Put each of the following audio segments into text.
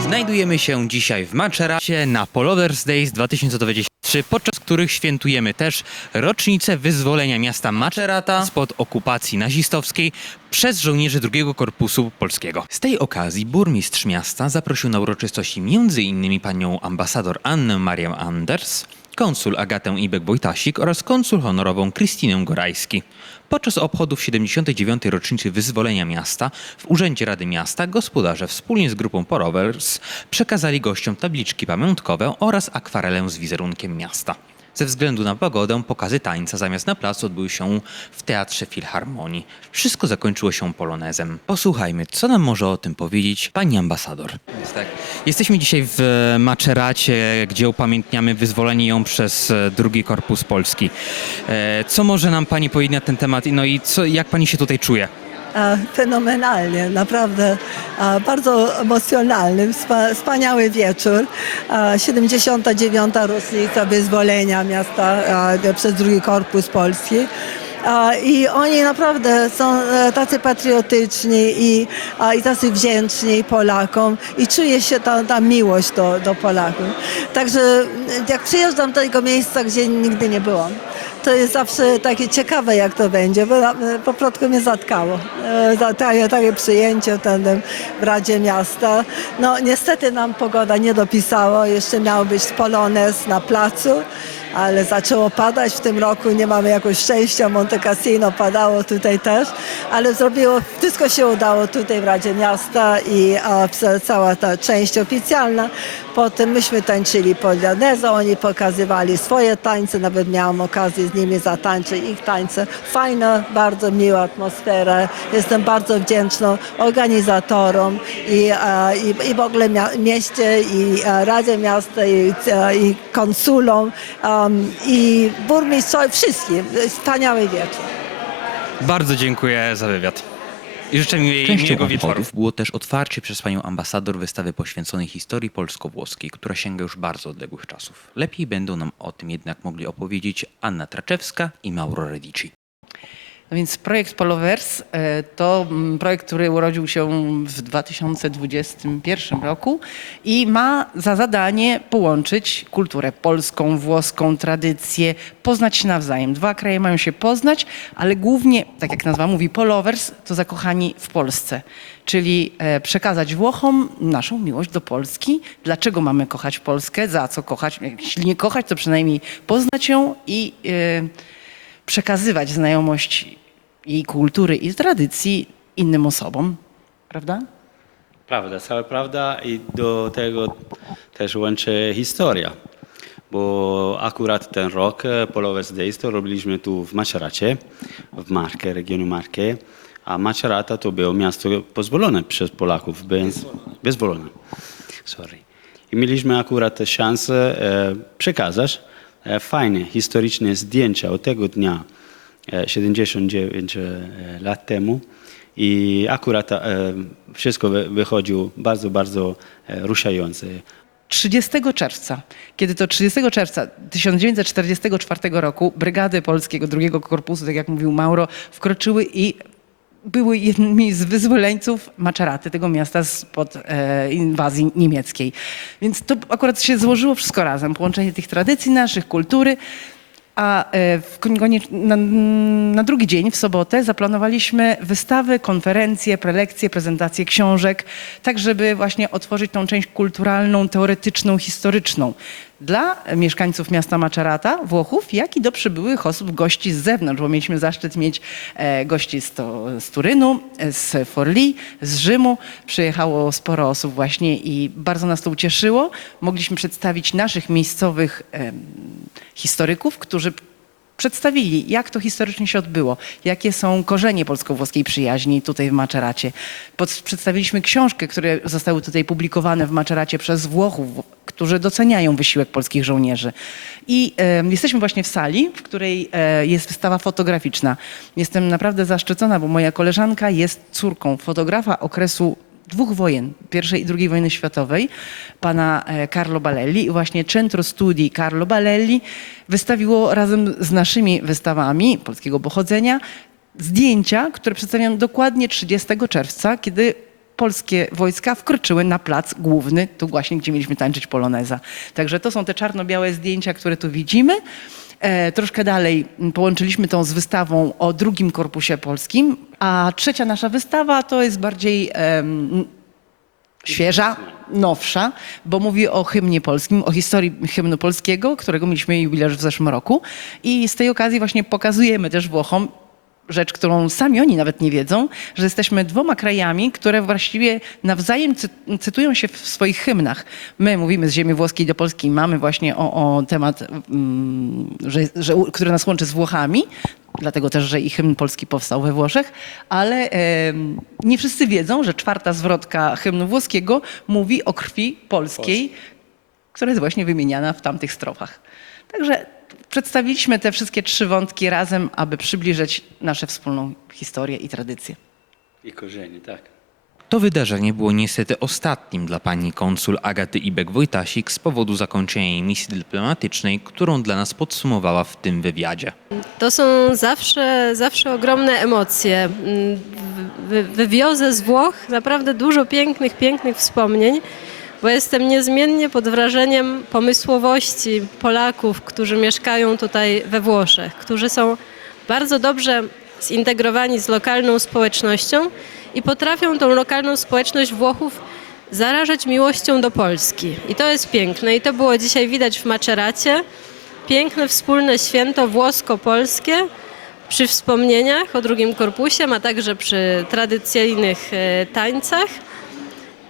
Znajdujemy się dzisiaj w Maceracie na Polovers Days 2023, podczas których świętujemy też rocznicę wyzwolenia miasta Macerata spod okupacji nazistowskiej przez żołnierzy II Korpusu Polskiego. Z tej okazji burmistrz miasta zaprosił na uroczystości m.in. panią ambasador Annę Mariam Anders, konsul Agatę Ibek-Wojtasik oraz konsul honorową Krystynę Gorajski. Podczas obchodów 79. rocznicy wyzwolenia miasta w Urzędzie Rady Miasta gospodarze wspólnie z grupą Porovers przekazali gościom tabliczki pamiątkowe oraz akwarelę z wizerunkiem miasta. Ze względu na pogodę pokazy tańca zamiast na placu odbyły się w Teatrze Filharmonii. Wszystko zakończyło się polonezem. Posłuchajmy, co nam może o tym powiedzieć pani ambasador. tak. Jesteśmy dzisiaj w e, Maceracie, gdzie upamiętniamy wyzwolenie ją przez e, drugi Korpus Polski. E, Co może nam pani powiedzieć na ten temat no i co, jak pani się tutaj czuje? Fenomenalnie, naprawdę bardzo emocjonalny, wspa- wspaniały wieczór. A, 79. rocznica wyzwolenia miasta przez drugi Korpus Polski. I oni naprawdę są e, tacy patriotyczni i, i tacy wdzięczni Polakom i czuje się ta, ta miłość do, do Polaków. Także jak przyjeżdżam do tego miejsca, gdzie nigdy nie byłam, to jest zawsze takie ciekawe, jak to będzie, bo e, po prostu mnie zatkało. E, Takie, takie przyjęcie wtedy w Radzie Miasta. No niestety nam pogoda nie dopisało, jeszcze miał być polonez na placu, ale zaczęło padać w tym roku, nie mamy jakoś szczęścia, Monte Cassino padało tutaj też, ale zrobiło, wszystko się udało tutaj w Radzie Miasta i a, ca- cała ta część oficjalna. Potem myśmy tańczyli polianezę, oni pokazywali swoje tańce, nawet miałam okazję z nimi zatańczyć ich tańce. Fajna, bardzo miła atmosfera. Jestem bardzo wdzięczna organizatorom i, a, i, i w ogóle mieście i a, Radzie Miasta i, a, i konsulom um, i burmistrzowi, wszystkim. Wspaniały wieczór. Bardzo dziękuję za wywiad. I życzę mi Częścią miłego wieczoru. obchodów było też otwarcie przez panią ambasador wystawy poświęconej historii polsko-włoskiej, która sięga już bardzo odległych czasów. Lepiej będą nam o tym jednak mogli opowiedzieć Anna Traczewska i Mauro Redici. No więc projekt Polovers e, to mm, projekt, który urodził się w 2021 roku i ma za zadanie połączyć kulturę polską, włoską, tradycję, poznać się nawzajem. Dwa kraje mają się poznać, ale głównie, tak jak nazwa mówi, Polovers to zakochani w Polsce. Czyli e, przekazać Włochom naszą miłość do Polski. Dlaczego mamy kochać Polskę? Za co kochać? Jeśli nie kochać, to przynajmniej poznać ją i e, przekazywać znajomość jej kultury i tradycji innym osobom, prawda? Prawda, cała prawda i do tego też łączy historia. Bo akurat ten rok e, Poloves Days to robiliśmy tu w Maceracie, w Marche, regionie Marche, a Macerata to było miasto pozwolone przez Polaków, bez, bezwolone. Sorry. I mieliśmy akurat szansę e, przekazać fajne, historyczne zdjęcia od tego dnia, e, 79 e, lat temu. I akurat e, wszystko wy- wychodziło bardzo, bardzo e, ruszające. 30 czerwca, kiedy to 30 czerwca 1944 roku brygady polskiego drugiego korpusu, tak jak mówił Mauro, wkroczyły i były jednymi z wyzwoleńców Maczaraty, tego miasta spod e, inwazji niemieckiej. Więc to akurat się złożyło wszystko razem, połączenie tych tradycji naszych, kultury. A e, w na, na drugi dzień, w sobotę, zaplanowaliśmy wystawy, konferencje, prelekcje, prezentacje książek, tak żeby właśnie otworzyć tą część kulturalną, teoretyczną, historyczną dla mieszkańców miasta Macerata, Włochów, jak i do przybyłych osób, gości z zewnątrz, bo mieliśmy zaszczyt mieć e, gości z, to, z Turynu, e, z Forli, z Rzymu. Przyjechało sporo osób właśnie i bardzo nas to ucieszyło. Mogliśmy przedstawić naszych miejscowych historyków, którzy przedstawili, jak to historycznie się odbyło, jakie są korzenie polsko-włoskiej przyjaźni tutaj w Maczeracie. Pod, przedstawiliśmy książki, które zostały tutaj publikowane w Maczeracie przez Włochów, którzy doceniają wysiłek polskich żołnierzy. I e, jesteśmy właśnie w sali, w której e, jest wystawa fotograficzna. Jestem naprawdę zaszczycona, bo moja koleżanka jest córką fotografa okresu dwóch wojen, pierwszej i drugiej wojny światowej, pana e, Carlo Balelli. I właśnie Centro Studi Carlo Balelli wystawiło razem z naszymi wystawami polskiego pochodzenia zdjęcia, które przedstawiają dokładnie 30 czerwca, kiedy polskie wojska wkroczyły na plac główny, tu właśnie, gdzie mieliśmy tańczyć poloneza. Także to są te czarno-białe zdjęcia, które tu widzimy. E, troszkę dalej połączyliśmy tą z wystawą o drugim korpusie polskim, a trzecia nasza wystawa to jest bardziej świeża, nowsza, bo mówi o hymnie polskim, o historii hymnu polskiego, którego mieliśmy jubileusz w zeszłym roku. I z tej okazji właśnie pokazujemy też Włochom rzecz, którą sami oni nawet nie wiedzą, że jesteśmy dwoma krajami, które właściwie nawzajem cy- cytują się w swoich hymnach. My mówimy z ziemi włoskiej do Polski, mamy właśnie o, o temat, mm, że, że, który nas łączy z Włochami, dlatego też, że i hymn polski powstał we Włoszech, ale nie wszyscy wiedzą, że czwarta zwrotka hymnu włoskiego mówi o krwi polskiej, która jest właśnie wymieniana w tamtych strofach. Także przedstawiliśmy te wszystkie trzy wątki razem, aby przybliżyć naszą wspólną historię i tradycję. I korzenie, tak. To wydarzenie było niestety ostatnim dla pani konsul Agaty Ibek-Wojtasik z powodu zakończenia jej misji dyplomatycznej, którą dla nas podsumowała w tym wywiadzie. To są zawsze, zawsze ogromne emocje. Mm, wy- Wywiozę z Włoch naprawdę dużo pięknych, pięknych wspomnień, bo jestem niezmiennie pod wrażeniem pomysłowości Polaków, którzy mieszkają tutaj we Włoszech, którzy są bardzo dobrze zintegrowani z lokalną społecznością i potrafią tą lokalną społeczność Włochów zarażać miłością do Polski. I to jest piękne i to było dzisiaj widać w Maceracie piękne wspólne święto włosko-polskie przy wspomnieniach o drugim korpusie, a także przy tradycyjnych e, tańcach.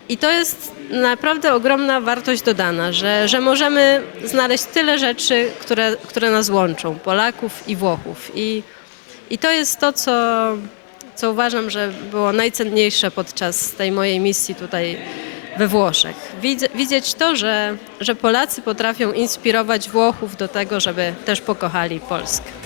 I to jest naprawdę ogromna wartość dodana, że, że możemy znaleźć tyle rzeczy, które, które nas łączą, Polaków i Włochów. I, i to jest to, co, co uważam, że było najcenniejsze podczas tej mojej misji tutaj we Włoszech. Widzieć to, że, że Polacy potrafią inspirować Włochów do tego, żeby też pokochali Polskę.